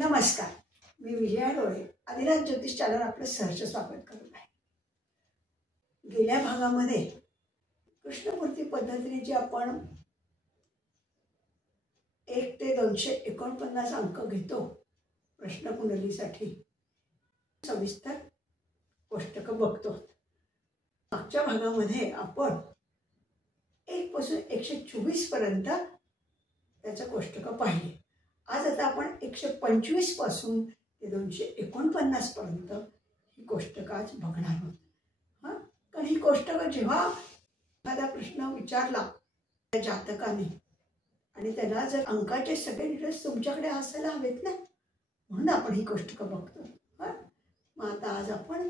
नमस्कार, मी विजया डोळे आदिनाथ ज्योतिष चॅनल आपलं सहर्ष स्वागत करत आहे। गेल्या भागामध्ये कृष्णमूर्ती पद्धतीने जी आपण 1 ते 249 अंक घेतो प्रश्नकुंडलीसाठी सविस्तर कोष्टक बघतो। मागच्या भागामध्ये आपण 1 पासून 124 पर्यंत त्याचं कोष्टक पाहिले। आज आता आपण 125 पासून ते 249 पर्यंत ही कोष्टक आज बघणार आहोत। कारण ही कोष्टक जेव्हा एखादा प्रश्न विचारला त्या जातकाने आणि त्याला जर अंकाचे सगळे डिटेल्स तुमच्याकडे असायला हवेत ना, म्हणून आपण ही कोष्टक बघतो। मग आता आज आपण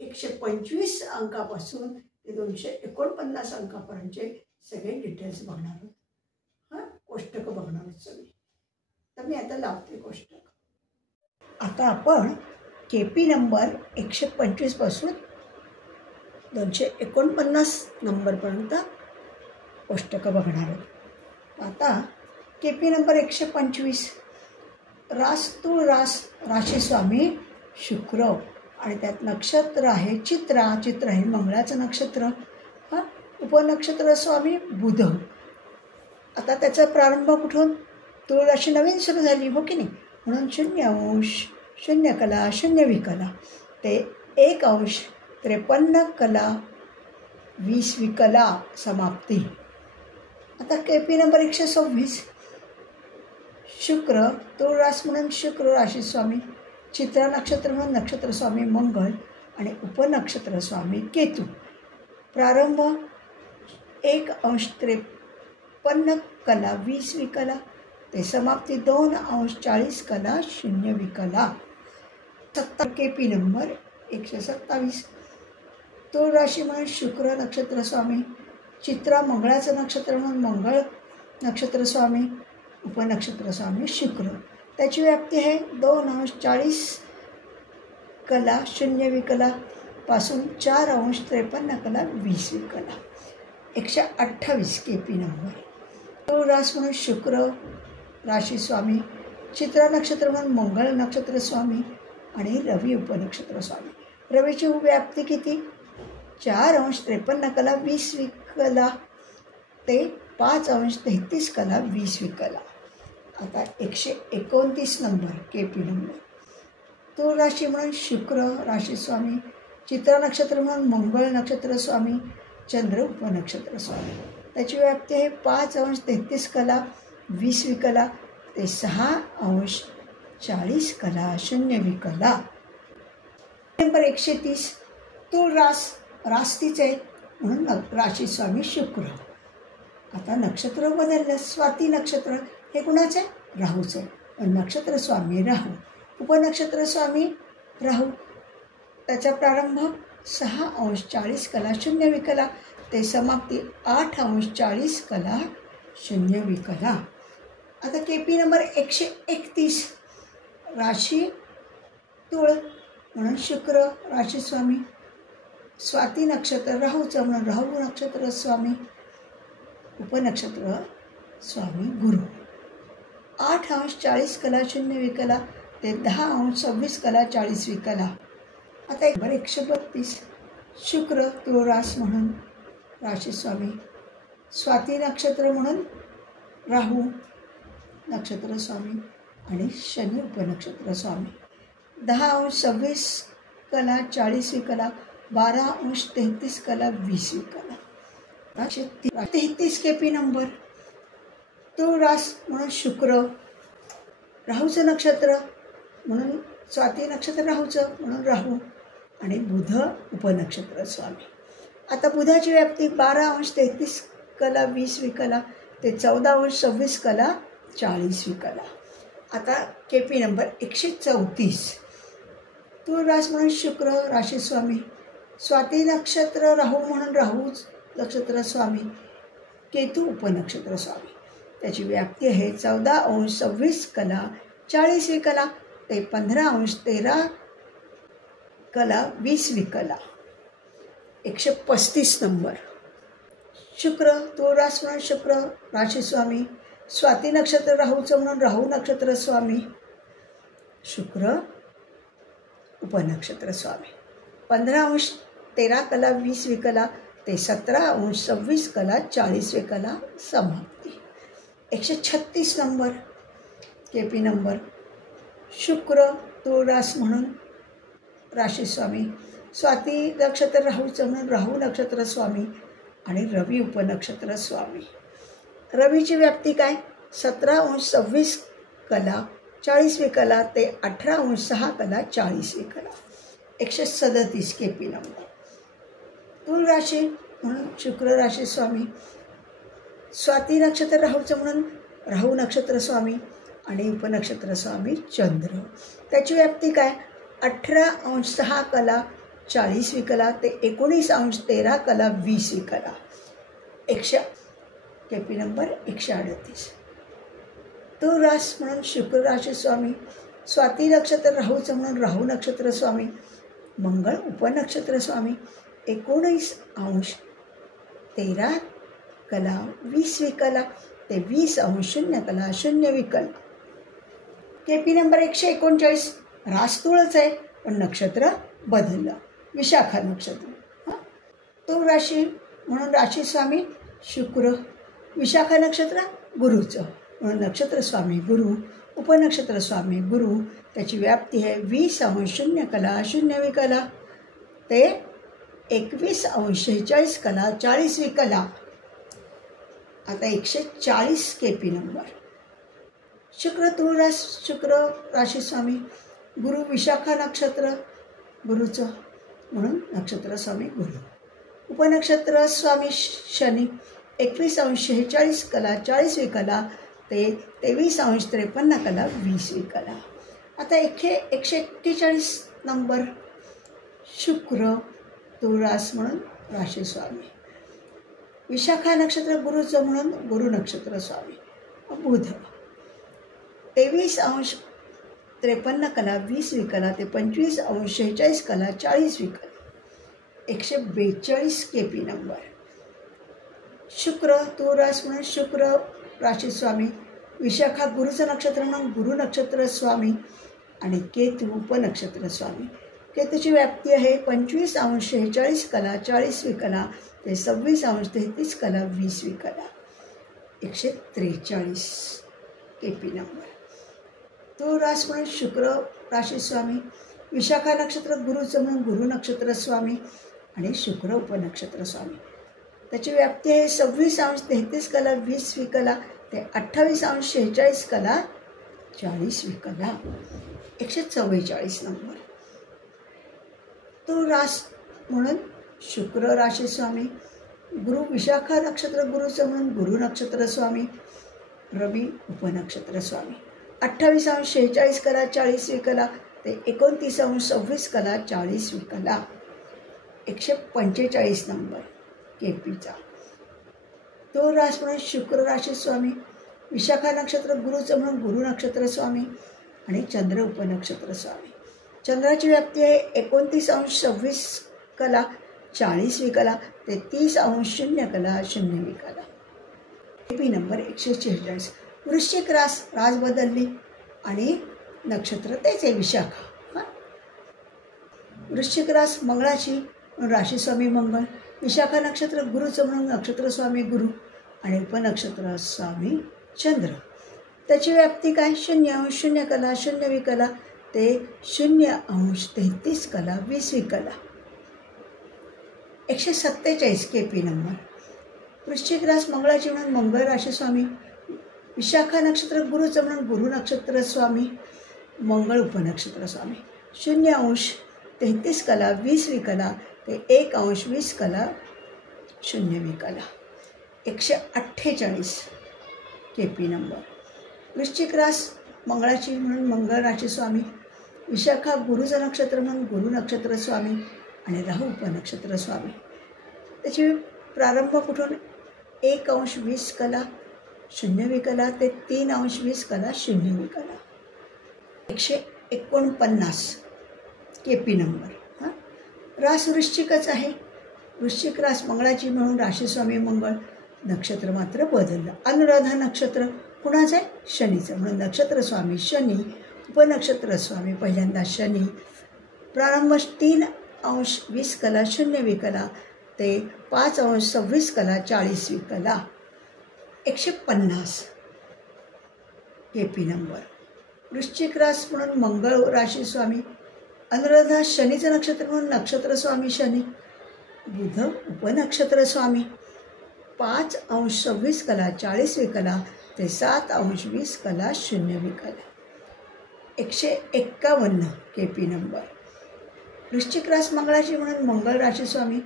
125 अंकापासून ते 249 अंकापर्यंतचे सगळे डिटेल्स बघणार आहोत। कोष्टक बघणार आहोत सगळे। तर मी आता लावते कोष्टक। आता आपण केपी नंबर 125 पासून 249 नंबरपर्यंत कोष्टक बघणार आहोत। आता केपी नंबर 125 रास तुळ रास राशी स्वामी शुक्र आणि त्यात नक्षत्र आहे चित्रा। चित्र हे मंगळाचं नक्षत्र। उपनक्षत्र स्वामी बुध। आता त्याचा प्रारंभ कुठून? तुळ राशी नवीन सुरू झाली हो की नाही, म्हणून 0 अंश 0 कला 0 विकला ते 1 अंश 53 कला 20 विकला समाप्ती। आता केपी नंबर 126 शुक्र तुळ रास म्हणून शुक्र राशी स्वामी, चित्रा नक्षत्र म्हणून नक्षत्र स्वामी मंगळ आणि उपनक्षत्र स्वामी केतू। प्रारंभ 1 अंश 53 कला 20 विकला ते समाप्ती 2 अंश 40 कला 0 विकला। 70 केपी नंबर 127 तुळ राशी म्हणून शुक्र नक्षत्र स्वामी, चित्रा मंगळाचं नक्षत्र म्हणून मंगळ नक्षत्र स्वामी, उपनक्षत्र स्वामी शुक्र। त्याची व्याप्ती आहे 2 अंश 40 कला 0 विकला पासून 4 अंश 53 कला 20 विकला। 128 केपी नंबर तुळ रास म्हणून शुक्र राशी स्वामी, चित्रा नक्षत्र म्हणून मंगळ नक्षत्र स्वामी आणि रवी उपनक्षत्र स्वामी। रवीची व्याप्ती किती? 4 अंश 53 कला 20 विकला ते 5 अंश 33 कला 20 विकला। आता 129 नंबर केपी नंबर तुळ राशी म्हणून शुक्र राशी स्वामी, चित्रा नक्षत्र म्हणून मंगळ नक्षत्र स्वामी, चंद्र उपनक्षत्र स्वामी। त्याची व्याप्ती आहे 5 अंश 33 कला 20 विकला ते 6 अंश 40 कला 0 विकला। नंबर 130 तुळ रास रास्तीच आहे म्हणून राशी स्वामी शुक्र। आता नक्षत्र बदललं, स्वाती नक्षत्र हे कुणाचं आहे? राहूचं आहे। नक्षत्र स्वामी राहू, उपनक्षत्र स्वामी राहू। त्याचा प्रारंभ 6 अंश 40 कला 0 विकला ते समाप्ती 8 अंश 40 कला 0 विकला। आता केपी नंबर 131 राशी तुळ म्हणून शुक्र राशी स्वामी, स्वाती नक्षत्र राहूचं म्हणून राहू नक्षत्र स्वामी, उपनक्षत्र स्वामी गुरु। 8 अंश 40 कला 0 विकला ते 10 अंश 26 कला 40 विकला। आता 132 शुक्र तुळ रास म्हणून राशी स्वामी, स्वाती नक्षत्र म्हणून राहू नक्षत्र स्वामी आणि शनी उपनक्षत्र स्वामी। 10 अंश 26 कला 40 विकला, 12 अंश 33 कला 20 विकला। 33 केपी नंबर तुळ रास म्हणून शुक्र राहूचं नक्षत्र म्हणून स्वाती नक्षत्र राहूचं म्हणून राहू आणि बुध उपनक्षत्र स्वामी। आता बुधाची व्याप्ती 12 अंश 33 कला 20 विकला ते 14 अंश 26 कला 40 विकला। आता केपी नंबर 134 तुळ रास म्हणून शुक्र राशी स्वामी, स्वाती नक्षत्र राहू म्हणून राहू नक्षत्र स्वामी, केतू उपनक्षत्र स्वामी। त्याची व्याप्ती आहे 14 अंश 26 कला 40 विकला ते 15 अंश 13 कला 20 विकला। 135 नंबर शुक्र तुळ रास म्हणून शुक्र राशी स्वामी, स्वाती नक्षत्र राहूचं म्हणून राहू नक्षत्र स्वामी, शुक्र उपनक्षत्र स्वामी. 15 अंश 13 कला 20 विकला ते 17 अंश 26 कला 40 विकला समाप्ती. 136 नंबर KP नंबर. शुक्र तुळ रास म्हणून राशी स्वामी, स्वाती नक्षत्र राहूचं म्हणून राहू नक्षत्र स्वामी आणि रवी उपनक्षत्र स्वामी. रवीची व्याप्ती काय? 17 अंश 26 कला 40 विकला ते 18 अंश 6 कला 40 विकला. 137 KP नंबर. तुळ राशी म्हणून शुक्र राशी स्वामी, स्वाती नक्षत्र राहूचं म्हणून राहू नक्षत्र स्वामी आणि उपनक्षत्र स्वामी चंद्र. त्याची व्याप्ती काय? 18 अंश 6 कला 40 विकला ते 19 अंश 13 कला 20 विकला. KP number 138. तुळ रास म्हणून शुक्र राशी स्वामी, स्वाती नक्षत्र राहूचं म्हणून राहू नक्षत्र स्वामी, मंगळ उपनक्षत्र स्वामी, 19 अंश 13 कला 20 विकला ते 20 अंश 0 कला 0 विकला. KP number 139. रास तुळच आहे पण नक्षत्र बदललं, विशाखा नक्षत्र. तुळ राशी म्हणून राशी स्वामी शुक्र, विशाखा नक्षत्र गुरुचं म्हणून नक्षत्र स्वामी गुरु, उपनक्षत्र स्वामी गुरु. त्याची व्याप्ती आहे 20 अंश 0 कला 0 विकला ते 21 अंश 46 कला 40 विकला. आता 140 KP नंबर. शुक्र तुळ रास शुक्र राशी स्वामी, गुरु विशाखा नक्षत्र गुरुचं म्हणून नक्षत्र स्वामी गुरु, उपनक्षत्र स्वामी शनी, 21 अंश 46 कला 40 विकला ते 23 अंश 53 कला 20 विकला. आता 141 नंबर. शुक्र तुळ रास म्हणून राशी स्वामी, विशाखा नक्षत्र गुरुचं म्हणून गुरु नक्षत्र स्वामी, बुध, 23 अंश 53 कला 20 विकला ते 25 अंश 46 कला 40 विकला. 142 KP नंबर. शुक्र तुळ रास म्हणून शुक्र राशी स्वामी, विशाखा गुरुचं नक्षत्र म्हणून गुरु नक्षत्र स्वामी आणि केतू उपनक्षत्र स्वामी. केतूची व्याप्ती आहे 25 अंश 46 कला 40 विकला ते 26 अंश 33 कला 20 विकला. 143 KP नंबर. तुळ रास म्हणून शुक्र राशी स्वामी, विशाखा नक्षत्र गुरुचं म्हणून गुरु नक्षत्र स्वामी आणि शुक्र उपनक्षत्र स्वामी. त्याची व्याप्ती आहे 26 अंश 33 कला 20 विकला ते 28 अंश 46 कला 40 विकला. 144 नंबर. तुळ रास म्हणून शुक्र राशी स्वामी, गुरु विशाखा नक्षत्र गुरुचं म्हणून गुरु नक्षत्र स्वामी, रवी उपनक्षत्र स्वामी, 28 अंश 46 कला 40 विकला ते 29 अंश 26 कला 40 विकला. 145 नंबर KPचा. तुळ रास म्हणून शुक्र राशी स्वामी, विशाखा नक्षत्र गुरुचं म्हणून गुरु नक्षत्र स्वामी आणि चंद्र उपनक्षत्र स्वामी. चंद्राची व्याप्ती आहे 29 अंश 26 कला 40 विकला ते 30 अंश 0 कला 0 विकला. KP number 146. वृश्चिक रास बदलली आणि नक्षत्र तेच आहे विशाखा. वृश्चिक रास मंगळाची म्हणून राशी स्वामी मंगळ, विशाखा नक्षत्र गुरुचं म्हणून नक्षत्र स्वामी गुरु आणि उपनक्षत्र स्वामी चंद्र. त्याची व्याप्ती काय? 0 अंश 0 कला 0 विकला ते 0 अंश 33 कला 20 विकला. 147 KP नंबर. वृश्चिक रास मंगळाची म्हणून मंगळ राशी स्वामी, विशाखा नक्षत्र गुरुचं म्हणून गुरु नक्षत्र स्वामी मंगळ उपनक्षत्र स्वामी, 0 अंश 33 कला 20 विकला ते 1 अंश 20 कला 0 विकला. 148 KP नंबर. वृश्चिक रास मंगळाची म्हणून मंगळ राशी स्वामी, विशाखा गुरुचं नक्षत्र म्हणून गुरु नक्षत्र स्वामी आणि राहू उपनक्षत्र स्वामी. त्याची प्रारंभ कुठून? 1 अंश 20 कला 0 विकला ते 3 अंश 20 कला 0 विकला. 149 KP नंबर. रास वृश्चिकच आहे. वृश्चिक रास मंगळाची म्हणून राशी स्वामी मंगळ, नक्षत्र मात्र बदललं. अनुराधा नक्षत्र कुणाचं आहे? शनीचं म्हणून नक्षत्र स्वामी शनी, उपनक्षत्र स्वामी पहिल्यांदा शनी. प्रारंभ 3°20' 0 ते 5°26' 40 150 KP नंबर. वृश्चिक रास म्हणून मंगळ राशी स्वामी. अनुराधा शनीचं नक्षत्र म्हणून नक्षत्र स्वामी शनी. बुध उपनक्षत्र स्वामी. 5°26' 40 ते 7°20' 0 151 KP नंबर. वृश्चिक रास मंगळाची म्हणून मंगळ राशी स्वामी.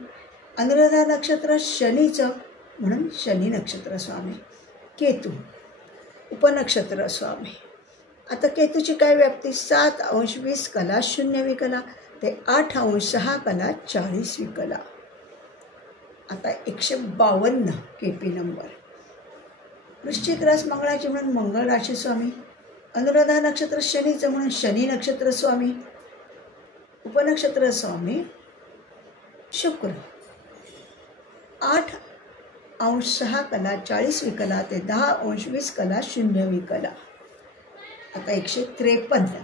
अनुराधा नक्षत्र शनीचं म्हणून शनी नक्षत्र स्वामी. केतू उपनक्षत्र स्वामी. आता केतूची काय व्याप्ती 7°20' 0 ते 8°6' 40 आता 152 KP नंबर. वृश्चिक रास मंगळाची म्हणून मंगळ राशी स्वामी. अनुराधा नक्षत्र शनीचं म्हणून शनी नक्षत्र स्वामी. उपनक्षत्र स्वामी शुक्र. 8°6' 40 ते 10°20' 0 आता 153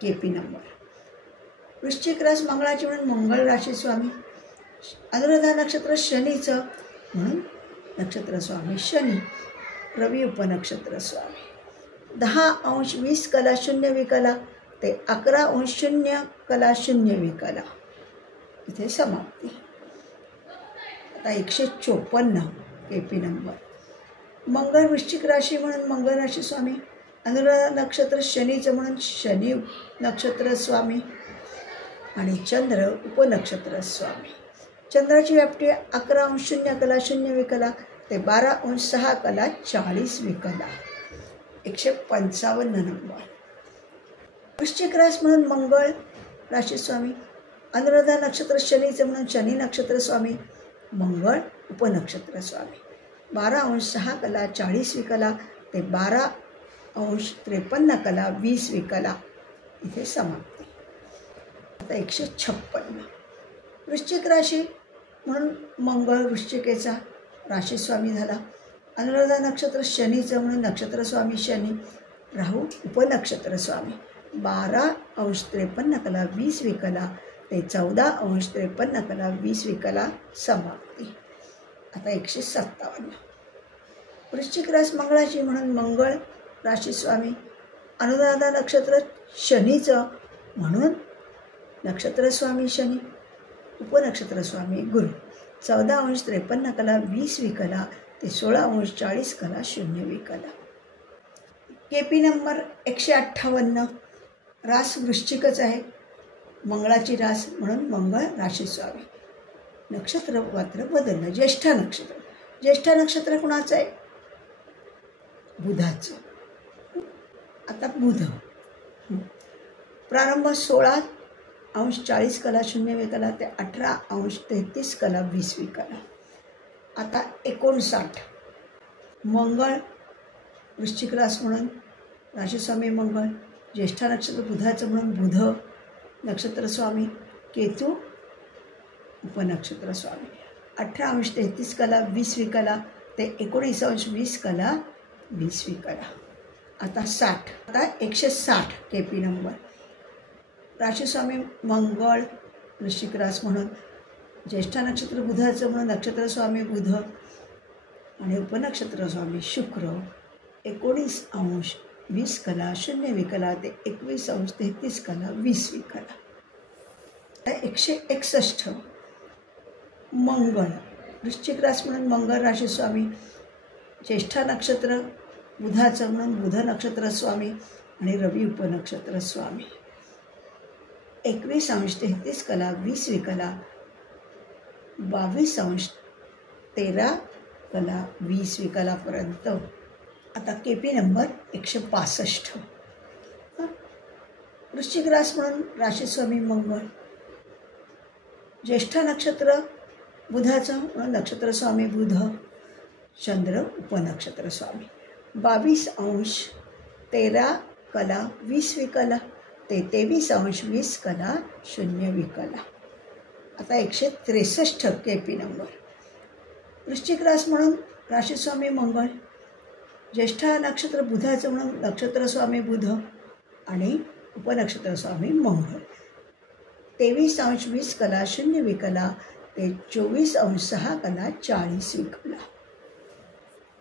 KP नंबर. वृश्चिक रास मंगळाची म्हणून मंगळ राशी स्वामी. अनुराधा नक्षत्र शनीचं म्हणून नक्षत्र स्वामी शनी. रवी उपनक्षत्र स्वामी. 10°20' 0 ते 11°0' 0 इथे समाप्ती. आता 154 KP नंबर. मंगळ वृश्चिक राशी म्हणून मंगळ राशी स्वामी. अनुराधा नक्षत्र शनीचं म्हणून शनी नक्षत्र स्वामी आणि चंद्र उपनक्षत्र स्वामी. चंद्राची व्याप्ती 11°0' 0 ते 12°6' 40 155 नंबर. वृश्चिक रास म्हणून मंगळ राशी स्वामी. अनुराधा नक्षत्र शनीचं म्हणून शनी नक्षत्र स्वामी. मंगळ उपनक्षत्र स्वामी. 12°6' 40 ते 12°53' 20 इथे समाप्ती. आता 156. वृश्चिक राशी म्हणून मंगळ वृश्चिकेचा राशी स्वामी झाला. अनुराधा नक्षत्र शनीचं म्हणून नक्षत्र स्वामी शनी. राहू उपनक्षत्र स्वामी. 12°53' 20 ते 14°53' 20 समाप्ती. आता 157. वृश्चिक रास मंगळाची म्हणून मंगळ राशी स्वामी. अनुराधा नक्षत्र शनीचं म्हणून नक्षत्र स्वामी शनी. उपनक्षत्र स्वामी गुरु. 14°53' 20 ते 16°40' 0 KP नंबर 158. रास वृश्चिकच आहे. मंगळाची रास म्हणून मंगळ राशी स्वामी. नक्षत्र मात्र बदललं. ज्येष्ठा नक्षत्र. ज्येष्ठा नक्षत्र कुणाचं आहे? बुधाचं. आता बुध. प्रारंभ 16°40' 0 ते 18°33' 20 आता 59. मंगळ वृश्चिक रास म्हणून राशीस्वामी मंगळ. ज्येष्ठा नक्षत्र बुधाचं म्हणून बुध नक्षत्र स्वामी. केतू उपनक्षत्र स्वामी. 18°33' 20 ते 19°20' 20 आता 60. आता 160 KP नंबर. राशीस्वामी मंगळ वृश्चिक रास म्हणून. ज्येष्ठा नक्षत्र बुधाचं म्हणून नक्षत्र स्वामी बुध आणि उपनक्षत्र स्वामी शुक्र. 19°20' 0 ते 21°33' 20 161 मंगळ वृश्चिक रास म्हणून मंगळ राशी स्वामी. ज्येष्ठा नक्षत्र बुधाचं म्हणून बुध नक्षत्र स्वामी आणि रवी उपनक्षत्र स्वामी. 21°33' 20 22°13' 20 पर्यंत. आता KP नंबर 165. वृश्चिक रास म्हणून राशीस्वामी मंगळ. ज्येष्ठा नक्षत्र बुधाचं म्हणून नक्षत्र स्वामी बुध. चंद्र उपनक्षत्र स्वामी. 22°13' 20 ते 23°20' 0 आता 163 KP नंबर. वृश्चिक रास म्हणून राशीस्वामी मंगळ. ज्येष्ठा नक्षत्र बुधाचं म्हणून नक्षत्र स्वामी बुध आणि उपनक्षत्र स्वामी मंगळ. 23 अंश 20 कला 0 विकला ते 24 अंश 6 कला 40 विकला.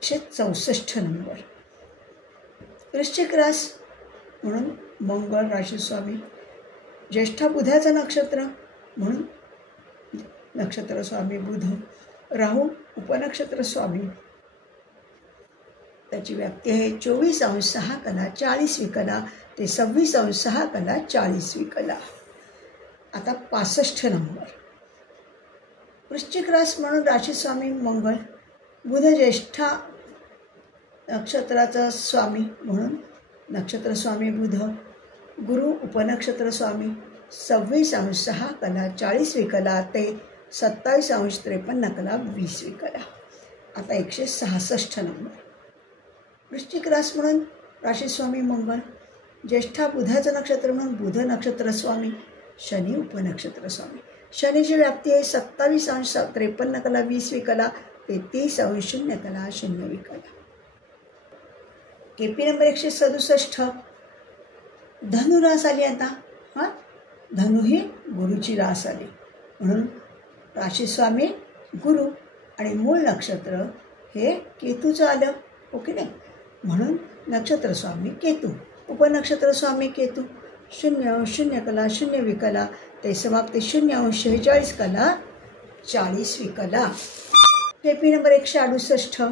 164 नंबर. वृश्चिक रास म्हणून मंगळ राशीस्वामी. ज्येष्ठा बुधाचं नक्षत्र म्हणून नक्षत्र स्वामी बुध. राहू उपनक्षत्र स्वामी, त्याची व्याप्ती आहे 24 अंश 6 कला 40 विकला ते 26 अंश 6 कला 40 विकला. आता 65 नंबर. वृश्चिक रास म्हणून राशीस्वामी मंगळ. बुध ज्येष्ठा नक्षत्राचा स्वामी म्हणून नक्षत्र स्वामी बुध. गुरु उपनक्षत्र स्वामी 26 अंश 6 कला 40 विकला ते 27 अंश 53 कला 20 विकला. आता 166 नंबर. वृश्चिक रास म्हणून राशीस्वामी मंगळ. ज्येष्ठा बुधाचं नक्षत्र म्हणून बुध नक्षत्र स्वामी. शनी उपनक्षत्र स्वामी. शनीची व्याप्ती आहे 27 अंश 53 कला 20 विकला ते 30 अंश 0 कला 0 विकला. KP number 167. धनुरास आली आता. धनु ही गुरुची रास आली म्हणून राशीस्वामी गुरु आणि मूळ नक्षत्र हे केतूचं आलं. ओके नाही, म्हणून नक्षत्र स्वामी केतू. उपनक्षत्र स्वामी केतू. 0 अंश 0 कला 0 विकला ते समाप्ती 0 अंश 46 कला 40 विकला. KP number 168.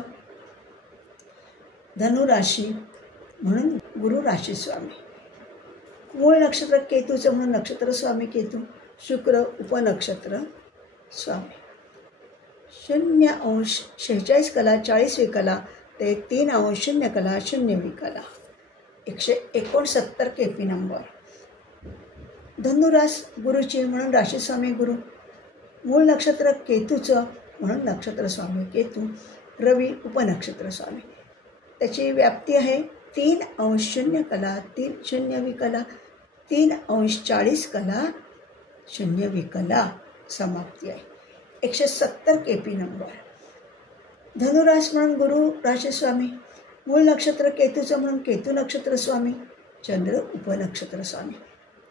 धनुराशी म्हणून गुरु राशीस्वामी. मूळ नक्षत्र केतूचं म्हणून नक्षत्र स्वामी केतू. शुक्र उपनक्षत्र स्वामी. 0 अंश 46 कला 40 विकला ते 3 अंश 0 कला 0 विकला. 169 केपी नंबर. धनुरास गुरुची म्हणून राशीस्वामी गुरु. मूळ नक्षत्र केतूचं म्हणून नक्षत्र स्वामी केतू. रवी उपनक्षत्र स्वामी. त्याची व्याप्ती आहे 3 अंश 0 कला 0 विकला 3 अंश 40 कला 0 विकला. समाप्ती आहे. 170 केपी नंबर. धनुरास म्हणून गुरु राशीस्वामी. मूळ नक्षत्र केतूचं म्हणून केतू नक्षत्र स्वामी. चंद्र उपनक्षत्र स्वामी.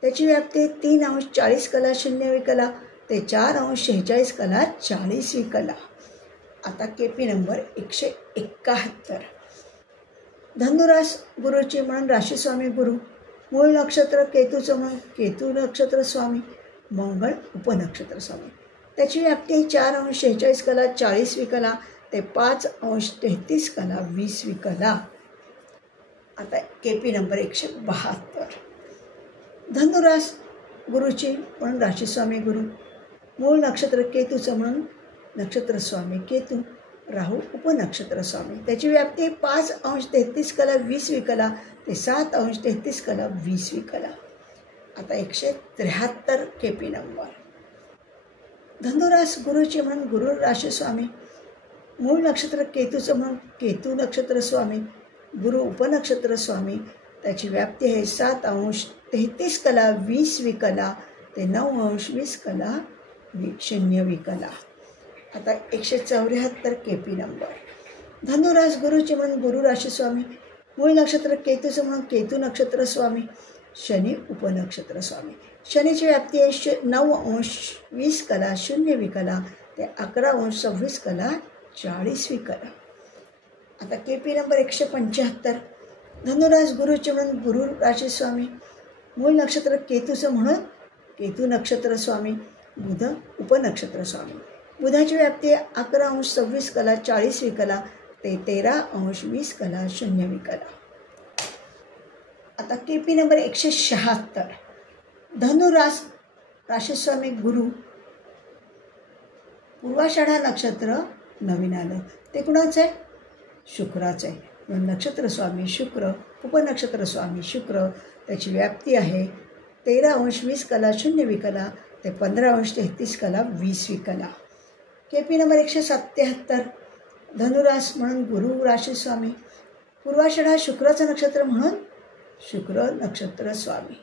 त्याची व्याप्ती 3 अंश 40 कला 0 विकला ते 4 अंश 46 कला 40 विकला. आता केपी नंबर 171. धनुरास गुरुची म्हणून राशीस्वामी गुरु. मूळ नक्षत्र केतूचं म्हणून केतू नक्षत्र स्वामी. मंगळ उपनक्षत्र स्वामी. त्याची व्याप्ती 4 अंश 46 कला 40 विकला ते 5 अंश 33 कला 20 विकला. आता केपी नंबर 172. धनुरास गुरुची म्हणून राशीस्वामी गुरु. मूळ नक्षत्र केतूचं म्हणून नक्षत्र स्वामी केतू. राहू उपनक्षत्र स्वामी. त्याची व्याप्ती 5 अंश 33 कला 20 विकला ते 7 अंश 33 कला 20 विकला. आता 173 केपी नंबर. धनुरास गुरुची म्हणून गुरु राशीस्वामी. मूळ नक्षत्र केतूचं म्हणून केतू नक्षत्र स्वामी. गुरु उपनक्षत्र स्वामी. त्याची व्याप्ती आहे 7 अंश 33 कला 20 विकला ते 9 अंश 20 कला 0 विकला. आता 174 केपी नंबर. धनुरास गुरुची म्हणून गुरु राशीस्वामी. मूळ नक्षत्र केतूचं म्हणून केतू नक्षत्र स्वामी. शनी उपनक्षत्र स्वामी. शनीची व्याप्ती आहे 9 अंश 20 कला 0 विकला ते 11 अंश 26 कला 40 विकला. आता केपी नंबर 175. धनुरास गुरुचे म्हणून गुरु राशीस्वामी. मूळ नक्षत्र केतूचं म्हणून केतू नक्षत्र स्वामी. बुध उपनक्षत्र स्वामी. बुधाची व्याप्ती 11 अंश 26 कला 40 विकला ते 13 अंश 20 कला 0 विकला. आता केपी नंबर 176. धनुरास राशीस्वामी गुरु. पूर्वाषाढा नक्षत्र नवीन आलं ते कुणाचं आहे? शुक्राचं आहे. म्हणून नक्षत्र स्वामी शुक्र. उपनक्षत्र स्वामी शुक्र. त्याची व्याप्ती आहे 13 अंश 20 कला 0 विकला ते 15 अंश 33 कला 20 विकला. KP number 177. धनुरास म्हणून गुरु राशीस्वामी. पूर्वाषाढा शुक्राचं नक्षत्र म्हणून शुक्र नक्षत्र स्वामी.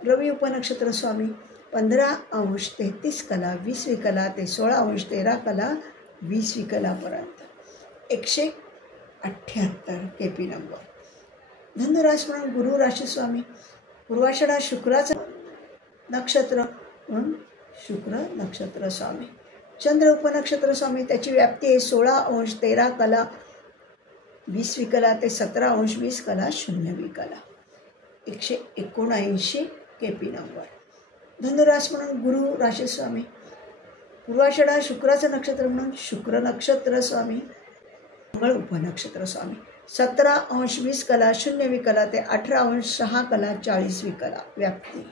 रवी उपनक्षत्र स्वामी. 15 अंश 33 कला 20 विकला ते 16 अंश 13 कला 20 विकलापर्यंत. 178 केपी नंबर. धनुरास म्हणून गुरु राशीस्वामी. पूर्वाषाढा शुक्राचं नक्षत्र म्हणून शुक्र नक्षत्र स्वामी. चंद्र उपनक्षत्र स्वामी, त्याची व्याप्ती आहे 16 अंश 13 कला 20 विकला ते 17 अंश 20 कला 0 विकला. 179 KP नंबर. धनुरास म्हणून गुरु राशी स्वामी. पूर्वाषाढा शुक्राचं नक्षत्र म्हणून शुक्र नक्षत्र स्वामी, मंगळ उपनक्षत्र स्वामी. 17 अंश 20 कला 0 विकला ते 18 अंश 6 कला 40 विकला. व्याप्ती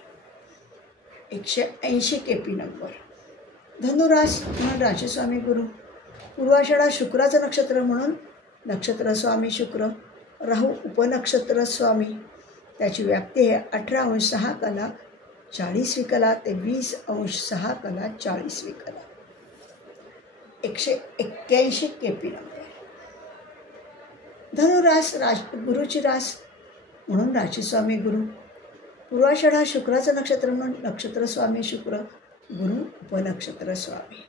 180 KP नंबर. धनुरास म्हणून राशीस्वामी गुरु. पूर्वाषाढा शुक्राचं नक्षत्र म्हणून नक्षत्र स्वामी शुक्र. राहू उपनक्षत्र स्वामी, त्याची व्याप्ती आहे 18 अंश 6 कला 40 विकला ते 20 अंश 6 कला 40 विकला. 181 KP नंबर. धनुरास गुरुची रास म्हणून राशीस्वामी गुरु. पूर्वाषाढा शुक्राचं नक्षत्र म्हणून नक्षत्र स्वामी शुक्र. गुरु उपनक्षत्र स्वामी,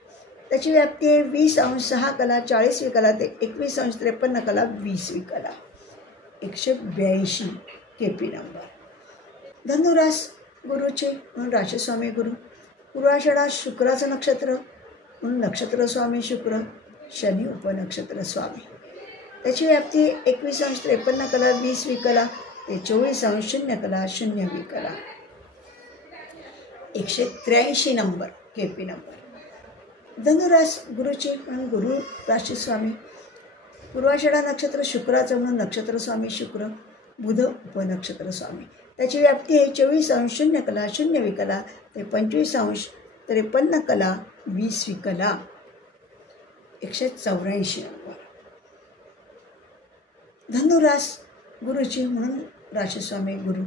त्याची व्याप्ती आहे 20 अंश 6 कला 40 विकला ते 21 अंश 53 कला 20 विकला. 182 KP नंबर. धनुरास गुरुचे म्हणून राशीस्वामी गुरु. पूर्वाषाढा शुक्राचं नक्षत्र म्हणून नक्षत्र स्वामी शुक्र. शनी उपनक्षत्र स्वामी, त्याची व्याप्ती 21 अंश 53 कला 20 विकला ते 24 अंश 0 कला 0 विकला. 183 नंबर KP नंबर. धनुरास गुरुचे म्हणून गुरु राशीस्वामी. पूर्वाषाढा नक्षत्र शुक्राचं म्हणून नक्षत्र स्वामी शुक्र. बुध उपनक्षत्र स्वामी, त्याची व्याप्ती आहे 24 अंश 0 कला 0 विकला ते 25 अंश 53 कला 20 विकला. 184 नंबर. धनुरास गुरुची म्हणून राशीस्वामी गुरु.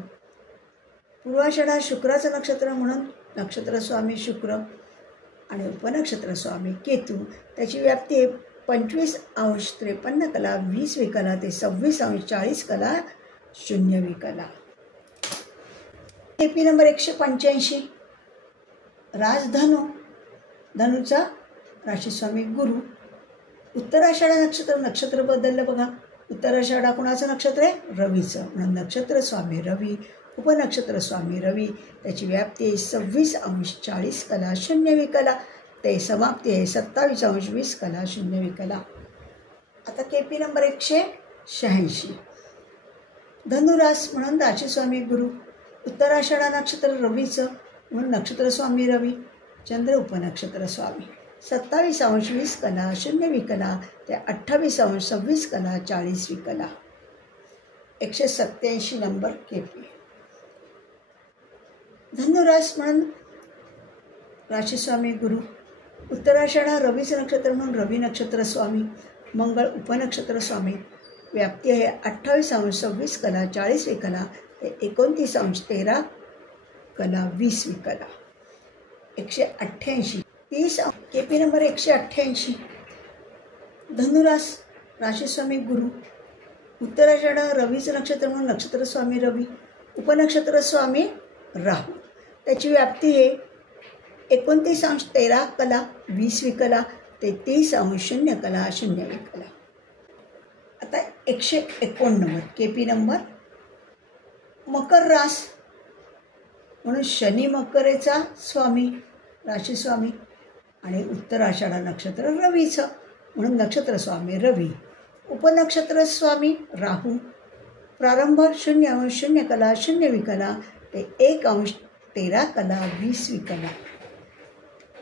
पूर्वाषाढा शुक्राचं नक्षत्र म्हणून नक्षत्र स्वामी शुक्र आणि उपनक्षत्र स्वामी केतू, त्याची व्याप्ती आहे 25 अंश 53 कला 20 विकला ते 26 अंश 40 कला 0 विकला. KP number 185. राजधनु, धनुचा राशीस्वामी गुरु. उत्तराषाढा नक्षत्र बदललं बघा. उत्तराषाढा कोणाचं नक्षत्र आहे? रवीचं, म्हणून नक्षत्र स्वामी रवी. उपनक्षत्र स्वामी रवी, त्याची व्याप्ती आहे 26 अंश 40 कला 0 विकला ते समाप्ती आहे 27 अंश 20 कला 0 विकला. आता KP नंबर 186. धनुरास म्हणून राशीस्वामी गुरु. उत्तराषाढा नक्षत्र रवीचं म्हणून नक्षत्र स्वामी रवी. चंद्र उपनक्षत्र स्वामी. 27 अंश 20 कला 0 विकला ते 28 अंश 26 कला 40 विकला. 187 नंबर KP. धनुरास म्हणून राशीस्वामी गुरु. उत्तराषाढा रवीचं नक्षत्र म्हणून रवी नक्षत्र स्वामी. मंगळ उपनक्षत्र स्वामी, व्याप्ती आहे 28 अंश 26 कला 40 विकला ते 29 अंश 13 कला 20 विकला. 188. 30 KP नंबर 188. धनुरास राशीस्वामी गुरु. उत्तराषाढा रवीचं नक्षत्र म्हणून नक्षत्र स्वामी रवी. उपनक्षत्र स्वामी राहू, त्याची व्याप्ती आहे 29 अंश 13 कला 20 विकला ते 30 अंश 0 कला 0 विकला. आता 189 KP नंबर. मकर रास म्हणून शनी मकरेचा स्वामी राशीस्वामी आणि उत्तराषाढा नक्षत्र रवीचं म्हणून नक्षत्र स्वामी रवी. उपनक्षत्र स्वामी राहू. प्रारंभ 0 अंश 0 कला 0 विकला ते 1 अंश 13 कला 20 विकला.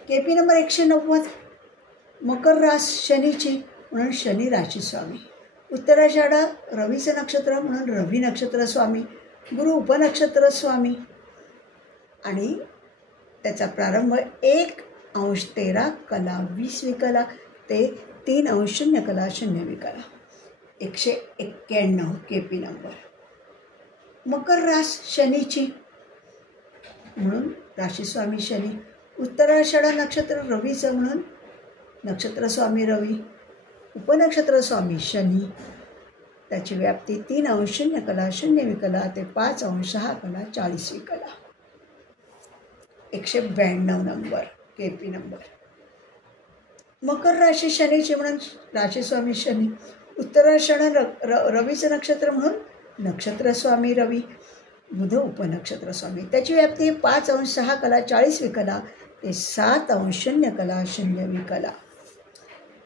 KP number 190. मकर रास शनीची म्हणून शनी राशीस्वामी. उत्तराषाढा रवीचं नक्षत्र म्हणून रवी नक्षत्र स्वामी. गुरु उपनक्षत्र स्वामी आणि त्याचा प्रारंभ 1 अंश 13 कला 20 विकला ते 3 अंश 0 कला 0 विकला. 191 KP नंबर. मकर रास शनीची म्हणून राशीस्वामी शनी. उत्तराषाढा नक्षत्र रवीचं म्हणून नक्षत्र स्वामी रवी. उपनक्षत्र स्वामी शनी, त्याची व्याप्ती 3 अंश 0 कला 0 विकला ते 5 अंश 6 कला 40 विकला. 192 नंबर KP नंबर. मकर राशी शनीची म्हणून राशीस्वामी शनी. उत्तराषाढा रवीचं नक्षत्र म्हणून नक्षत्र स्वामी रवी. बुध उपनक्षत्र स्वामी. त्याची व्याप्ती 5 अंश 6 कला 40 विकला ते 7 अंश 0 कला 0 विकला.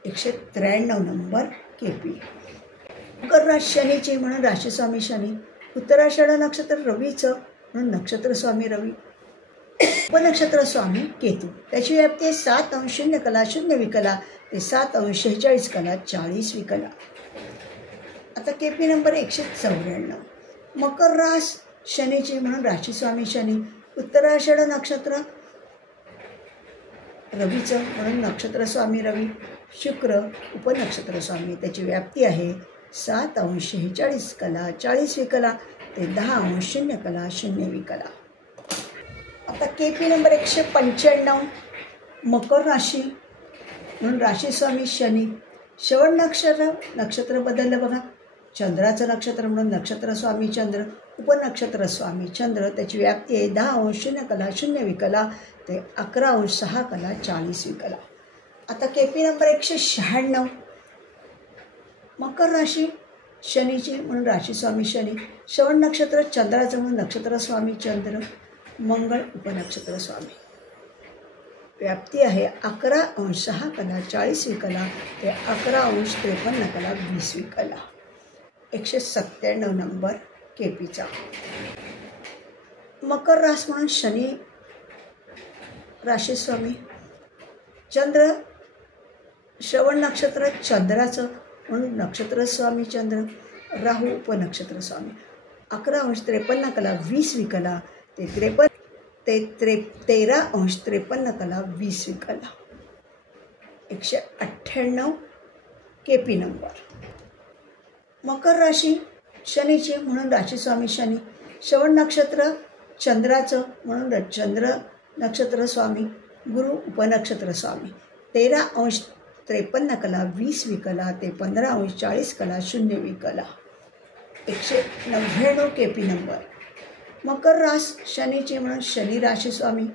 193 नंबर KP. मकर शनीची म्हणून राशीस्वामी शनी. उत्तराषाढ नक्षत्र रवीचं म्हणून नक्षत्र स्वामी रवी. उपनक्षत्र स्वामी केतू. त्याची व्याप्ती 7 अंश 0 कला 0 विकला ते 7 अंश 46 कला 40 विकला. आता KP नंबर 194. मकर रास शनीची म्हणून राशीस्वामी शनी. उत्तराषाढ नक्षत्र रवीचं म्हणून नक्षत्र स्वामी रवी. शुक्र उपनक्षत्र स्वामी. त्याची व्याप्ती आहे 7 अंश 46 कला 40 विकला ते 10 अंश 0 कला 0 विकला. आता KP नंबर 195. मकर राशी म्हणून राशीस्वामी शनी. श्रवण नक्षत्र बदललं बघा. चंद्राचं नक्षत्र म्हणून नक्षत्र स्वामी चंद्र. उपनक्षत्र स्वामी चंद्र. त्याची व्याप्ती आहे 10 अंश 0 कला 0 विकला ते 11 अंश 6 कला 40 विकला. आता KP नंबर 196. मकर राशी शनीची म्हणून राशीस्वामी शनी. श्रवण नक्षत्र चंद्राचं म्हणून नक्षत्र स्वामी चंद्र. मंगळ उपनक्षत्र स्वामी. व्याप्ती आहे 11 अंश 6 कला 40 विकला ते 11 अंश 53 कला 20 विकला. 197 नंबर KPचा. मकर रास म्हणून शनी राशीस्वामी. चंद्र श्रवण नक्षत्र चंद्राचं म्हणून नक्षत्र स्वामी चंद्र. राहू उपनक्षत्र स्वामी. 11 अंश 53 कला 20 विकला ते 13 अंश 53 कला 20 विकला. 198 KP नंबर. मकर राशी शनीची म्हणून राशीस्वामी शनी. श्रवण नक्षत्र चंद्राचं म्हणून चंद्र नक्षत्र स्वामी. गुरु उपनक्षत्र स्वामी. 13 अंश 53 कला 20 विकला ते 15 अंश 40 कला 0 विकला. 199 KP नंबर. मकर रास शनीची म्हणून शनी राशीस्वामी.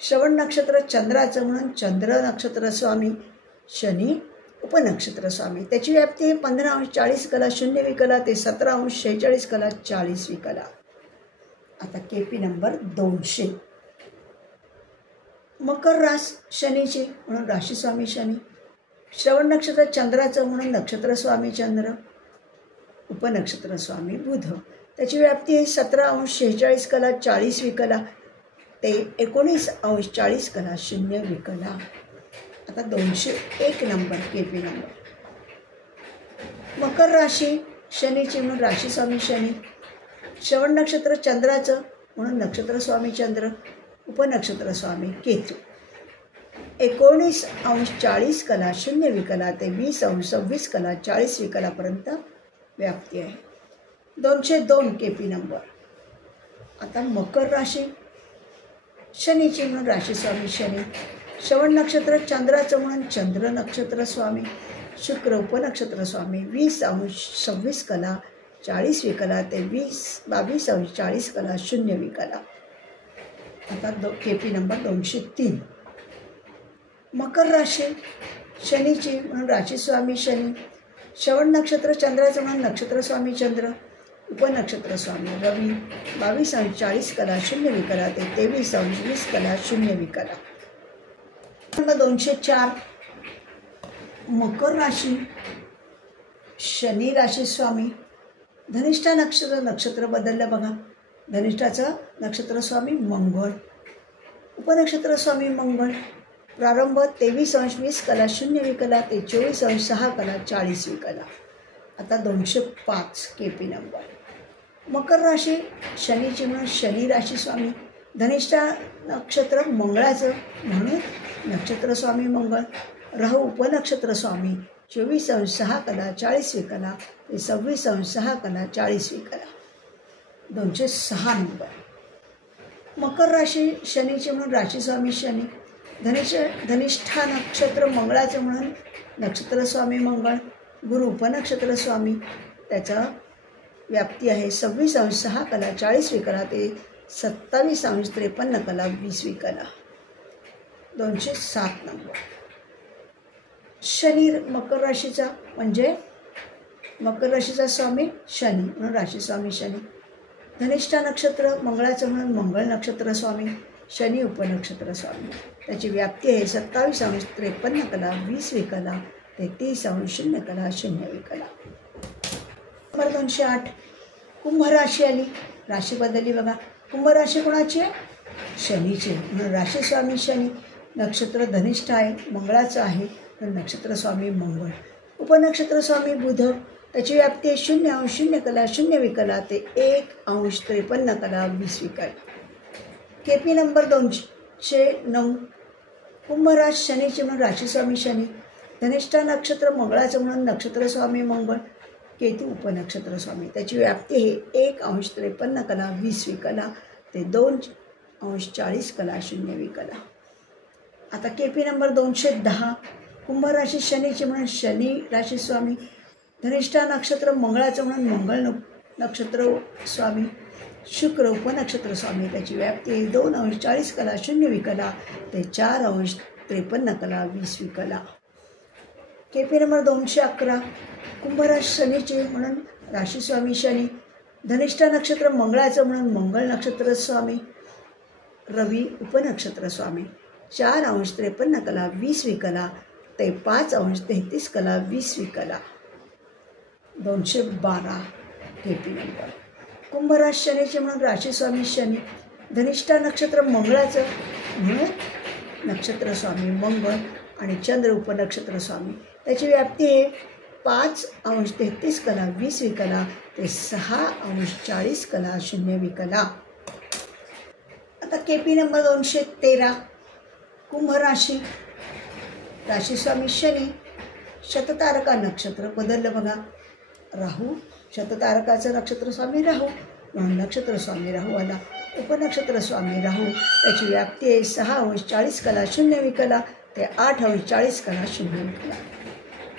श्रवण नक्षत्र चंद्राचं म्हणून चंद्र नक्षत्र स्वामी. शनी उपनक्षत्र स्वामी. त्याची व्याप्ती आहे 15 अंश 40 कला 0 विकला ते 17 अंश 46 कला 40 विकला. आता KP नंबर 200. मकर रास शनीची म्हणून राशीस्वामी शनी. श्रवण नक्षत्र चंद्राचं म्हणून नक्षत्र स्वामी चंद्र. उपनक्षत्र स्वामी बुध. त्याची व्याप्ती आहे 17 अंश 46 कला 40 विकला ते 19 अंश 40 कला 0 विकला. आता 201 नंबर KP नंबर. मकर राशी शनीची म्हणून राशीस्वामी शनी. श्रवण नक्षत्र चंद्राचं म्हणून नक्षत्र स्वामी चंद्र. उपनक्षत्र स्वामी केतू. 19 अंश 40 कला 0 विकला ते 20 अंश 26 कला 40 विकलापर्यंत व्याप्ती आहे. 202 KP नंबर. आता मकर राशी शनीची म्हणून राशीस्वामी शनी. श्रवण नक्षत्र चंद्राचं म्हणून चंद्र नक्षत्र स्वामी. शुक्र उपनक्षत्र स्वामी. 20 अंश 26 कला 40 विकला ते 22 अंश 40 कला 0 विकला. आता KP नंबर 203. मकर राशी शनीची म्हणून राशीस्वामी शनी. श्रवण नक्षत्र चंद्राचं म्हणून नक्षत्र स्वामी चंद्र. उपनक्षत्र स्वामी रवी. 22 अंश 40 कला 0 विकला ते 23 अंश 20 कला 0 विकला. 204. मकर राशी शनी राशीस्वामी. धनिष्ठा नक्षत्र बदललं बघा. धनिष्ठाचं नक्षत्र स्वामी मंगळ. उपनक्षत्र स्वामी मंगळ. प्रारंभ 23 अंश 20 कला 0 विकला ते 24 अंश 6 कला 40 विकला. आता 205 KP नंबर. मकर राशी शनीची म्हणून शनी राशीस्वामी. धनिष्ठा नक्षत्र मंगळाचं म्हणून नक्षत्र स्वामी मंगळ. राहू उपनक्षत्र स्वामी. 24 अंश 6 कला 40 विकला ते 26 अंश 6 कला 40 विकला. 206 नंबर. मकर राशी शनीची म्हणून राशीस्वामी शनी. धनिष्ठा नक्षत्र मंगळाचं म्हणून नक्षत्र स्वामी मंगळ. गुरु उपनक्षत्र स्वामी. त्याचा व्याप्ती आहे 26 अंश 6 कला 40 विकला ते 27 अंश 53 कला 20 विकला. 207 नंबर. शनी मकर राशीचा म्हणजे मकर राशीचा स्वामी शनी म्हणून राशीस्वामी शनी. धनिष्ठा नक्षत्र मंगळाचं म्हणून मंगळ नक्षत्र स्वामी, शनी उपनक्षत्र स्वामी. त्याची व्याप्ती आहे 27°53 कला 20 विकला ते 30° 0 कला 0 विकला. नंबर 208 कुंभ राशी आली. राशी बदलली बघा. कुंभ राशी कोणाची आहे? शनीची. म्हणून राशी स्वामी शनी, नक्षत्र धनिष्ठा आहे, मंगळाचं आहे, तर नक्षत्र स्वामी मंगळ. उपनक्षत्र स्वामी बुध, त्याची व्याप्ती आहे 0° 0 कला 0 विकला ते 1° 53 कला 20 विकला. केपी नंबर 209 कुंभ राशी शनीची म्हणून राशी स्वामी शनी, धनिष्ठा नक्षत्र मंगळाचं म्हणून नक्षत्र स्वामी मंगळ, केतू उपनक्षत्र स्वामी. त्याची व्याप्ती आहे 1° 53 कला 20 विकला ते 2° 40 कला 0 विकला. आता केपी नंबर 210 कुंभ राशी शनीची म्हणून शनी राशी स्वामी, धनिष्ठा नक्षत्र मंगळाचं म्हणून मंगळ नक्षत्र स्वामी, शुक्र उपनक्षत्र स्वामी. त्याची व्याप्ती आहे 2° 40 कला 0 विकला ते 4° 53 कला 20 विकला. केपी नंबर 211 कुंभ राशी शनीची म्हणून राशी स्वामी शनी, धनिष्ठा नक्षत्र मंगळाचं म्हणून मंगळ नक्षत्र स्वामी, रवी उपनक्षत्र स्वामी. 4° 53 कला 20 विकला ते 5° 33 कला 20 विकला. 212 केपी नंबर कुंभ राशी शनीचे म्हणून राशी स्वामी शनी, धनिष्ठा नक्षत्र मंगळाचं म्हणून नक्षत्र स्वामी मंगळ आणि चंद्र उपनक्षत्र स्वामी. त्याची व्याप्ती आहे 5° 33 कला 20 विकला ते 6° 40 कला 0 विकला. आता केपी नंबर 213 कुंभ राशी, राशी स्वामी शनी, शततारका नक्षत्र बदललं बघा. राहू, शततारकाचं नक्षत्र स्वामी राहू म्हणून नक्षत्र स्वामी राहू आला. उपनक्षत्र स्वामी राहू, त्याची व्याप्ती आहे 6° 40 कला 0 विकला ते 8° 40 कला 0 विकला.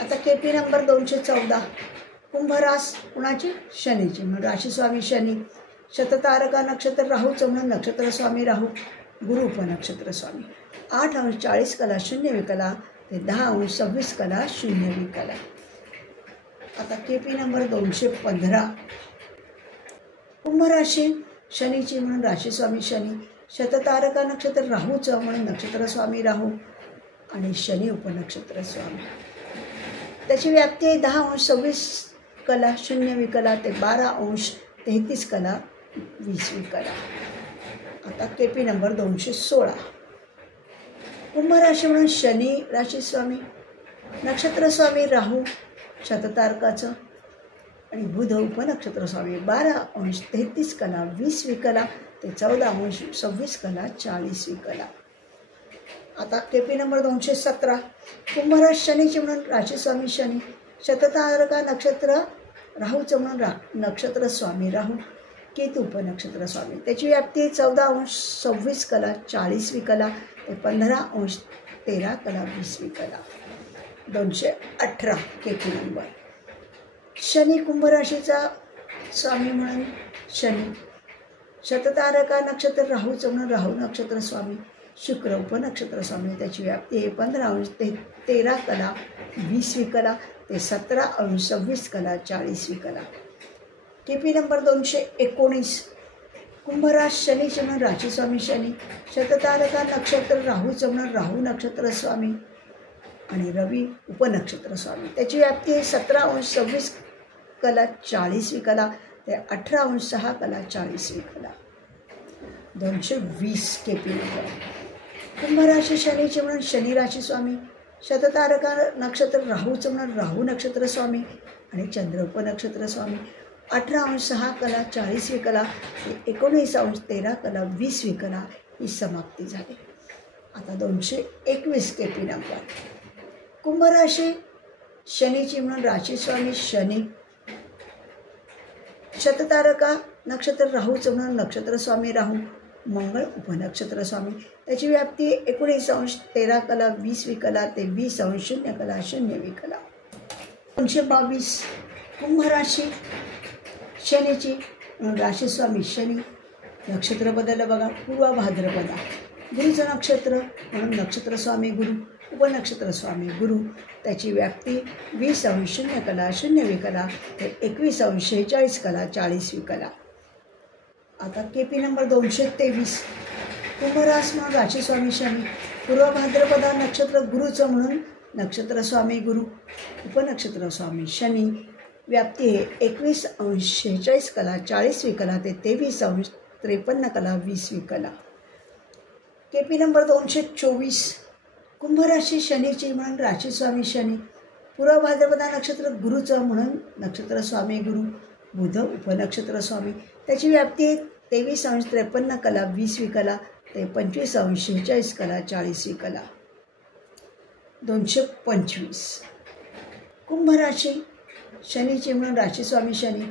आता केपी नंबर 214 कुंभ रास कुणाची? शनीची म्हणून राशी स्वामी शनी, शततारका नक्षत्र राहूचं म्हणून नक्षत्र स्वामी राहू, गुरु उपनक्षत्र स्वामी. 8° 40 कला 0 विकला ते 10° 26 कला 0 विकला. आता केपी नंबर 215 कुंभ राशी शनीची म्हणून राशी स्वामी शनी, शततारका नक्षत्र राहूचं म्हणून नक्षत्र स्वामी राहू आणि शनी उपनक्षत्र स्वामी. त्याची व्याप्ती आहे 10° 26 कला 0 विकला ते 12° 33 कला 20 विकला. आता केपी नंबर 216 कुंभ राशी म्हणून शनी राशी स्वामी, नक्षत्र स्वामी राहू शततारकाचं आणि बुध उपनक्षत्र स्वामी. 12° 33 कला 20 विकला ते 14° 26 कला 40 विकला. आता केपी नंबर 217 कुंभ राशी शनीची म्हणून राशी स्वामी शनी, शततारका नक्षत्र राहूचं म्हणून नक्षत्र स्वामी राहू, केतू उपनक्षत्र स्वामी. त्याची व्याप्ती आहे 14° 26 कला 40 विकला ते 15° 13 कला 20 विकला. 218 केपी नंबर शनी कुंभ राशीचा स्वामी म्हणून शनी, शततारका नक्षत्र राहूचं म्हणून राहू नक्षत्र स्वामी, शुक्र उपनक्षत्र स्वामी. त्याची व्याप्ती आहे 15° 13 कला 20 विकला ते 17° 26 कला 40 विकला. केपी नंबर 219 कुंभ राशी शनीचे म्हणून राशी स्वामी शनी, शततारका नक्षत्र राहूचं म्हणून राहू नक्षत्र स्वामी आणि रवी उपनक्षत्र स्वामी. त्याची व्याप्ती आहे 17° 26 कला 40 विकला ते 18° 6 कला 40 विकला. 220 केपी नंबर कुंभ राशी शनीचे म्हणून शनी राशी स्वामी, शततारका नक्षत्र राहूचं म्हणून राहू नक्षत्र स्वामी आणि चंद्र उपनक्षत्र स्वामी. 18° 6 कला 40 विकला ते 19° 13 कला 20 विकला. ही समाप्ती झाली. आता 221 केपी नंबर कुंभ राशी शनीची म्हणून राशी स्वामी शनी, शततारका नक्षत्र राहूचं म्हणून नक्षत्र स्वामी राहू, मंगळ उपनक्षत्र स्वामी. त्याची व्याप्ती 19° 13 कला 20 विकला ते 20° 0 कला 0 विकला. 222 कुंभ राशी शनीची म्हणून राशी स्वामी शनी, नक्षत्र बदललं बघा. पूर्व भाद्रपदा, गुरुचं नक्षत्र म्हणून नक्षत्र स्वामी गुरु, उपनक्षत्र स्वामी गुरु. त्याची व्याप्ती 20° 0 कला 0 विकला ते 21° 46 कला 40 विकला. आता KP नंबर 223 कुंभरास म्हणून राशीस्वामी शनी, पूर्व भाद्रपदा नक्षत्र गुरुचं म्हणून नक्षत्र स्वामी गुरु, उपनक्षत्र स्वामी शनी. व्याप्ती आहे 21°46 कला 40 कला ते 23°53 कला 20 कला. KP नंबर 224 कुंभराशी शनीची म्हणून राशीस्वामी शनी, पूर्व भाद्रपदा नक्षत्र गुरुचं म्हणून नक्षत्र स्वामी गुरु, बुध उपनक्षत्र स्वामी. त्याची व्याप्ती आहे 23°53 कला 20 कला ते 25°46 कला 40 कला. 225 कुंभराशी शनीची म्हणून राशीस्वामी शनी,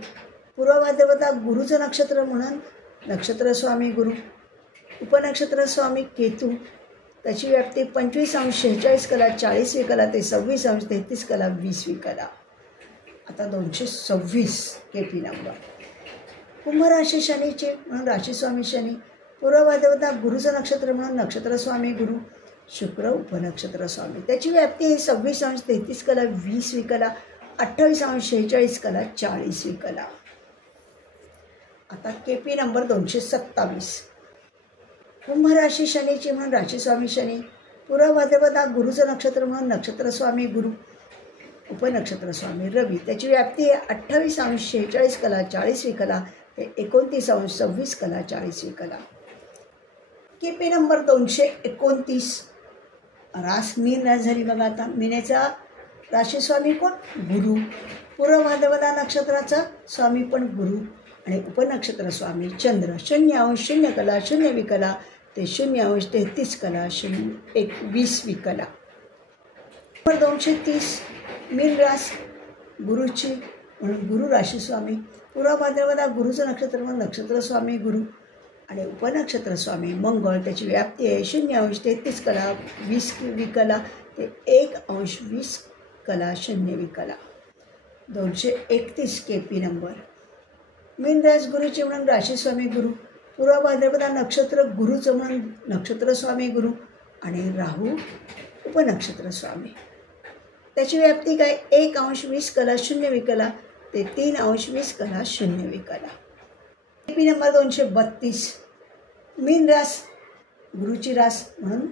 पूर्व भाद्रपदा गुरुचं नक्षत्र म्हणून नक्षत्र स्वामी गुरु, उपनक्षत्र स्वामी केतू. त्याची व्याप्ती 25°46 कला 40 कला ते 26°33 कला 20 कला. आता 226 KP नंबर कुंभराशी शनीचे म्हणून राशीस्वामी शनी, पूर्व भाद्रपदा गुरुचं नक्षत्र म्हणून नक्षत्र स्वामी गुरु, शुक्र उपनक्षत्र स्वामी. त्याची व्याप्ती आहे 26°33 कला 20 कला 28°46 कला 40 कला. आता KP नंबर 227 कुंभराशी शनीची म्हणून राशीस्वामी शनी, पूर्व भाद्रपदा गुरुचं नक्षत्र म्हणून नक्षत्र स्वामी गुरु, उपनक्षत्र स्वामी रवी. त्याची व्याप्ती आहे 28°46 कला 40 कला ते 29°26 कला 40 कला. KP नंबर 229 रास मीन रास झाली बघा. आता मीनेचा राशीस्वामी कोण? गुरु, पूर्व भाद्रपदा नक्षत्राचा स्वामी पण गुरु आणि उपनक्षत्र स्वामी चंद्र. 0°0 कला 0 कला ते 0°33 कला 20 कला. नंबर 230 मीन रास गुरुची म्हणून गुरु राशीस्वामी, पूर्व भाद्रपदा गुरुचं नक्षत्र म्हणून नक्षत्र स्वामी गुरु आणि उपनक्षत्र स्वामी मंगळ. त्याची व्याप्ती आहे 0°33 कला 20 कला ते 1°20 कला 0 कला. 231 KP नंबर मीन रास गुरुची म्हणून राशीस्वामी गुरु, पूर्व भाद्रपदा नक्षत्र गुरुचं म्हणून नक्षत्र स्वामी गुरु आणि राहू उपनक्षत्र स्वामी. त्याची व्याप्ती काय 1°20 कला 0 कला ते 3°20 कला 0 कला. KP नंबर 232 मीन रास गुरुची रास म्हणून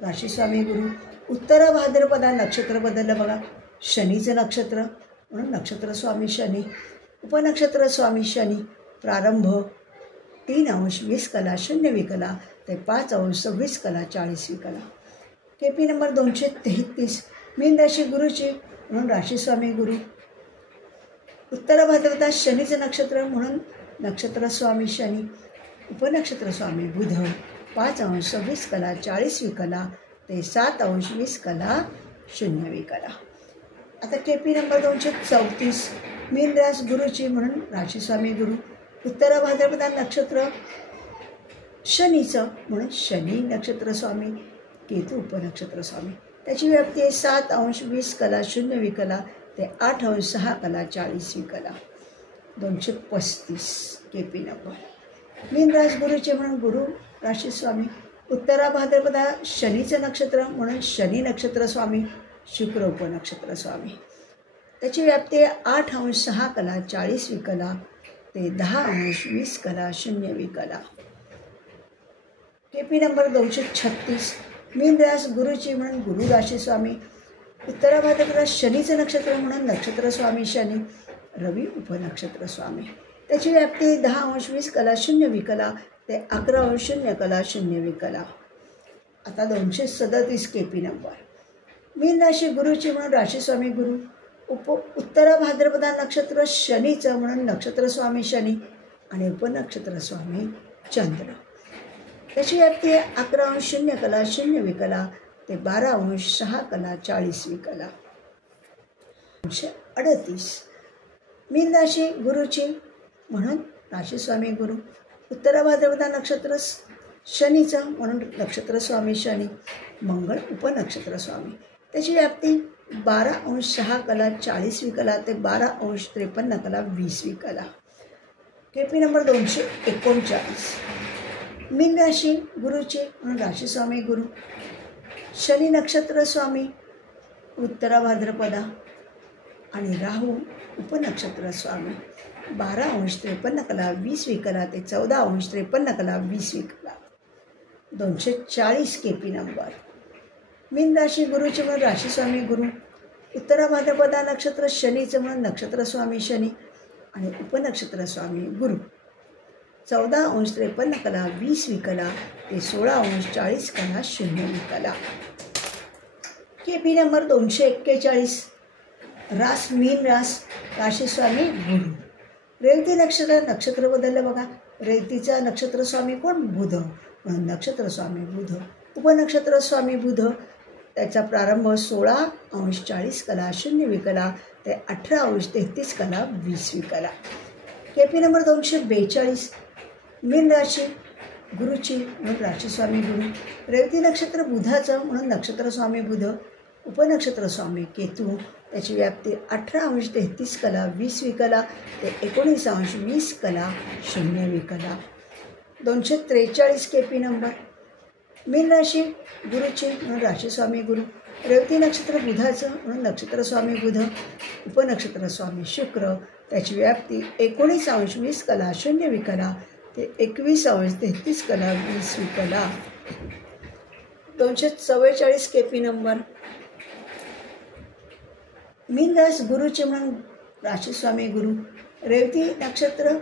राशीस्वामी गुरु, उत्तर भाद्रपदा नक्षत्र बदललं बघा. शनीचं नक्षत्र म्हणून नक्षत्र स्वामी शनी, उपनक्षत्र स्वामी शनी. प्रारंभ 3°20 कला 0 कला ते 5°26 कला 40 कला. KP नंबर 233 मीन राशी गुरुची म्हणून राशीस्वामी गुरु, उत्तर भाद्रपदा शनीचं नक्षत्र म्हणून नक्षत्र स्वामी शनी, उपनक्षत्र स्वामी बुध. 5°26 कला 40 कला ते 7°20 कला 0 कला. आता KP नंबर 234 मीन रास गुरुची म्हणून राशीस्वामी गुरु, उत्तर भाद्रपदा नक्षत्र शनीचं म्हणून शनी नक्षत्र स्वामी केतू उपनक्षत्र स्वामी. त्याची व्याप्ती आहे 7°20 कला 0 कला ते 8°6 कला 40 कला. 235 KP नंबर मीन रास गुरुचे म्हणून गुरु राशीस्वामी, उत्तरा भाद्रपदा शनीचं नक्षत्र म्हणून शनी नक्षत्र स्वामी, शुक्र उपनक्षत्र स्वामी. त्याची व्याप्ती 8°6 कला 40 कला ते 10°20 कला 0 कला. KP नंबर 236 मीन रास गुरुची म्हणून गुरु राशीस्वामी, उत्तर भाद्रपदा शनीचं नक्षत्र म्हणून नक्षत्र स्वामी शनी, रवी उपनक्षत्र स्वामी. त्याची व्याप्ती 10°20 कला 0 कला ते 11°0 कला 0 कला. आता 237 KP नंबर मीन राशी गुरुची म्हणून राशीस्वामी गुरु, उत्तर भाद्रपदा नक्षत्र शनीचं म्हणून नक्षत्र स्वामी शनी आणि उपनक्षत्र स्वामी चंद्र. त्याची व्याप्ती 11°0 कला 0 कला ते 12°6 कला 40 कला. 238 मीन राशी गुरुची म्हणून राशीस्वामी गुरु, उत्तर भाद्रपदा नक्षत्र शनीचं म्हणून नक्षत्र स्वामी शनी, मंगळ उपनक्षत्र स्वामी. त्याची व्याप्ती 12°6 कला 40 कला ते 12°53 कला 20 कला. KP नंबर 239 मीन राशी गुरुची म्हणून राशीस्वामी गुरु, शनी नक्षत्र स्वामी, उत्तरा भाद्रपदा आणि राहू उपनक्षत्र स्वामी. 12° 53 कला 20वी कला ते 14° 53 कला 20वी कला. 240 KP नंबर. मीन राशी गुरुचे म्हणून राशीस्वामी गुरु, उत्तरा भाद्रपदा नक्षत्र शनीचं म्हणून नक्षत्रस्वामी शनी आणि उपनक्षत्र स्वामी गुरु. 14° 53 कला 20वी कला ते 16° 40 कला 0वी कला. KP number 241. रास मीन रास, राशीस्वामी गुरु. रेवती नक्षत्र बदललं बघा. रेवतीचा नक्षत्रस्वामी कोण? बुध, म्हणून नक्षत्रस्वामी बुध. उपनक्षत्रस्वामी बुध, त्याचा प्रारंभ 16° 40 कला 0वी कला ते 18° 33 कला 20वी कला. KP number 242. मीन राशी गुरुची म्हणून राशीस्वामी गुरु. रेवती नक्षत्र बुधाचं म्हणून नक्षत्रस्वामी बुध. उपनक्षत्रस्वामी केतू, त्याची व्याप्ती 18° 33 कला 20वी कला ते 19° 20 कला 0वी कला. 243 KP नंबर. मीन राशी गुरुची म्हणून राशीस्वामी गुरु. रेवती नक्षत्र बुधाचं म्हणून नक्षत्रस्वामी बुध. उपनक्षत्रस्वामी शुक्र, त्याची व्याप्ती 19° 20 कला 0वी कला ते 21° 33 कला 20वी कला. 244 KP नंबर. मीन रास गुरुचे म्हणून राशीस्वामी गुरु. रेवती नक्षत्र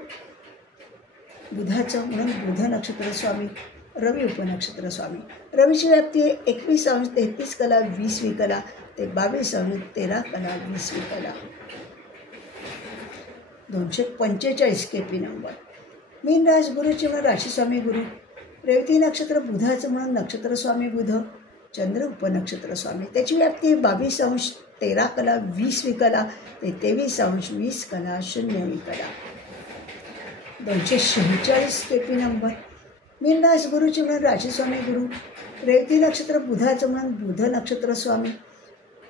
बुधाचं म्हणून बुध नक्षत्रस्वामी. रवी उपनक्षत्रस्वामी. रवीची व्याप्ती 21° 33 कला 20वी कला ते 22° 13 कला 20वी कला. 245 KP नंबर. मीन रास गुरुचे म्हणून राशीस्वामी गुरु. रेवती नक्षत्र बुधाचं म्हणून नक्षत्रस्वामी बुध. चंद्र उपनक्षत्रस्वामी, त्याची व्याप्ती 22° 13 कला 20वी कला ते 23° 20 कला 0वी कला. 246 KP नंबर. मीन रास गुरुचे म्हणून राशीस्वामी गुरु. रेवती नक्षत्र बुधाचं म्हणून बुध नक्षत्रस्वामी.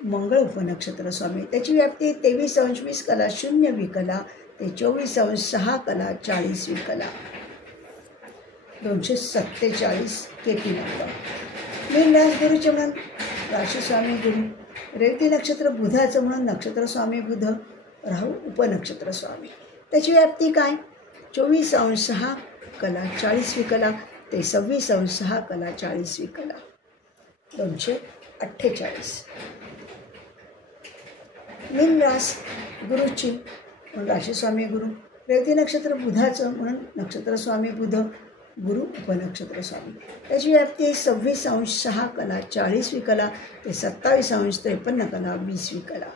मंगळ उपनक्षत्रस्वामी, त्याची व्याप्ती 23° 20 कला 0वी कला ते 24° 6 कला 40वी कला. 247 KP नंबर. मीन रास गुरुचे म्हणून राशीस्वामी गुरु. रेवती नक्षत्र बुधाचं म्हणून नक्षत्रस्वामी बुध. राहू उपनक्षत्रस्वामी, त्याची व्याप्ती काय? 24° 6 कला 40वी कला ते 26° 6 कला 40वी कला. 248. मीन रास गुरुची म्हणून राशीस्वामी गुरु. रेवती नक्षत्र बुधाचं म्हणून नक्षत्रस्वामी बुध. गुरु उपनक्षत्रस्वामी, त्याची व्याप्ती 26° 6 कला 40वी कला ते 27° 53 कला 20वी कला.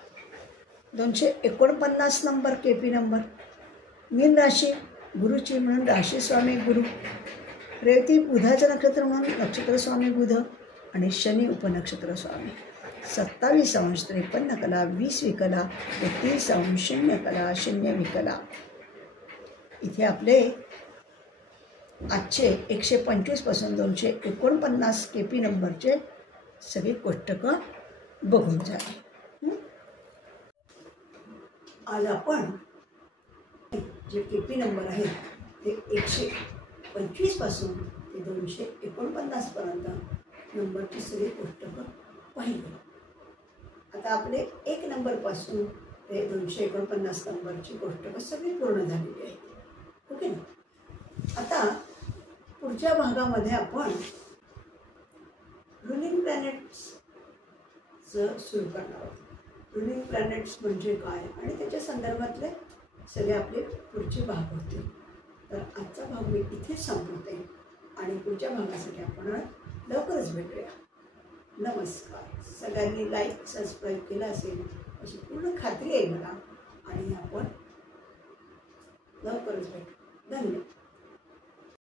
249 नंबर KP नंबर. मीन राशी गुरुची म्हणून राशीस्वामी गुरु. रेवती बुधाचं नक्षत्र म्हणून नक्षत्रस्वामी बुध आणि शनी उपनक्षत्रस्वामी. 27° 53 कला 20वी कला ते 30° 0 कला 0वी कला. इथे आपले आजचे 125 पासून 249 KP नंबरचे सगळे कोष्टकं बघून झाले. आज आपण जे KP नंबर आहेत ते 125 पासून ते 249 पर्यंत नंबरची सगळी कोष्टकं पाहिली. आता आपले 1 नंबरपासून ते 249 नंबरची कोष्टकं सगळी पूर्ण झालेली आहेत. ओके ना. आता पुढच्या भागामध्ये आपण रुलिंग प्लॅनेट्सचं सुरू करणार आहोत. रुलिंग प्लॅनेट्स म्हणजे काय आणि त्याच्या संदर्भातले सगळे आपले पुढचे भाग होते. तर आजचा भाग मी इथेच संपवते आणि पुढच्या भागासाठी आपण लवकरच भेटूया. नमस्कार. सगळ्यांनी लाईक सबस्क्राईब केलं असेल अशी पूर्ण खात्री आहे मला आणि आपण लवकरच भेटू. धन्यवाद.